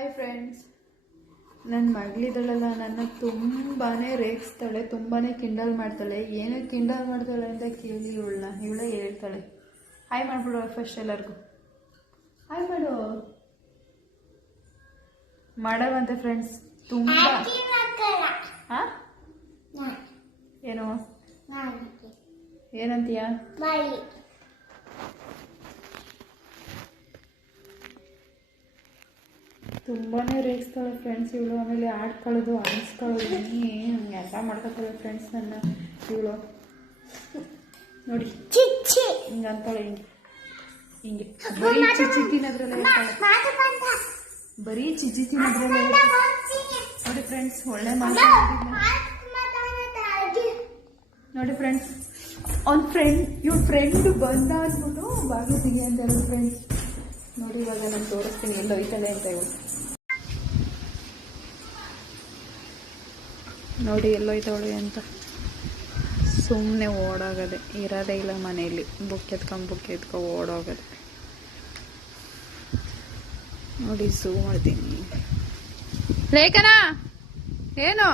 Hi friends, ನನ್ನ ಮಗಳಿದಳಲ್ಲ ನನ್ನ ತುಂಬಾ ರೇಗಿಸ್ತಾಳೆ, ತುಂಬಾ ಕಿಂಡಲ್ ಮಾಡ್ತಾಳೆ. ಏನಕ್ಕೆ ಕಿಂಡಲ್ ಮಾಡ್ತಾಳೆ ಅಂತ ಕೇಳಿ ಇವಳೇ ಹೇಳ್ತಾಳೆ. ಹಾಯ್ ಮಾಡಿಬಿಡು ಫಸ್ಟ್ ಎಲ್ಲರಿಗೂ. ಹಾಯ್ ಮಾಡು. ಮಾಡವಂತೆ ಫ್ರೆಂಡ್ಸ್ ತುಂಬ. ಹಾಂ ಏನು ಏನಂತೀಯ? ತುಂಬಾ ರೇಗಿಸ್ತಾಳೆ ಫ್ರೆಂಡ್ಸ್ ಇವಳು. ಆಮೇಲೆ ಆಡ್ಕೊಳ್ಳೋದು ಅನಿಸ್ಕೊಳ್ಳೋದು ಎಲ್ಲ ಮಾಡ್ಕೊತಾಳೆ ಫ್ರೆಂಡ್ಸ್ ನನ್ನ ಇವಳು. ನೋಡಿ ಹಿಂಗೆ ಅಂತಾಳೆ, ಹಿಂಗೆ ಬರೀ ಚಿಚ್ಚಿನದ್ರಲ್ಲೇ ಇರ್ತಾಳೆ, ಬರೀ ಚಿಚ್ಚಿನದ್ರಲ್ಲೇ ನೋಡಿ ಫ್ರೆಂಡ್ಸ್. ಒಳ್ಳೆ ನೋಡಿ ಫ್ರೆಂಡ್ಸ್, ಇವ್ರ ಫ್ರೆಂಡ್ ಬಂದ ಅಂದ್ಬಿಟ್ಟು ಬಾಗಿಲು ತೆಗಿ ಅಂತ ಹೇಳಿ ಫ್ರೆಂಡ್ಸ್. ನೋಡಿ ಇವಾಗ ನಾನು ತೋರಿಸ್ತೀನಿ ಎಲ್ಲ ಹೋಯ್ತಾಳೆ ಅಂತ ಇವಳು. ನೋಡಿ ಎಲ್ಲೋಯ್ತವಳೆ ಅಂತ. ಸುಮ್ಮನೆ ಓಡೋಗದೆ, ಇರೋದೇ ಇಲ್ಲ ಮನೆಯಲ್ಲಿ. ಬುಕ್ ಎತ್ಕೊ ಓಡೋಗದೆ. ನೋಡಿ ಝೂ ಮಾಡ್ತೀನಿ. ಲೇಖನ ಏನು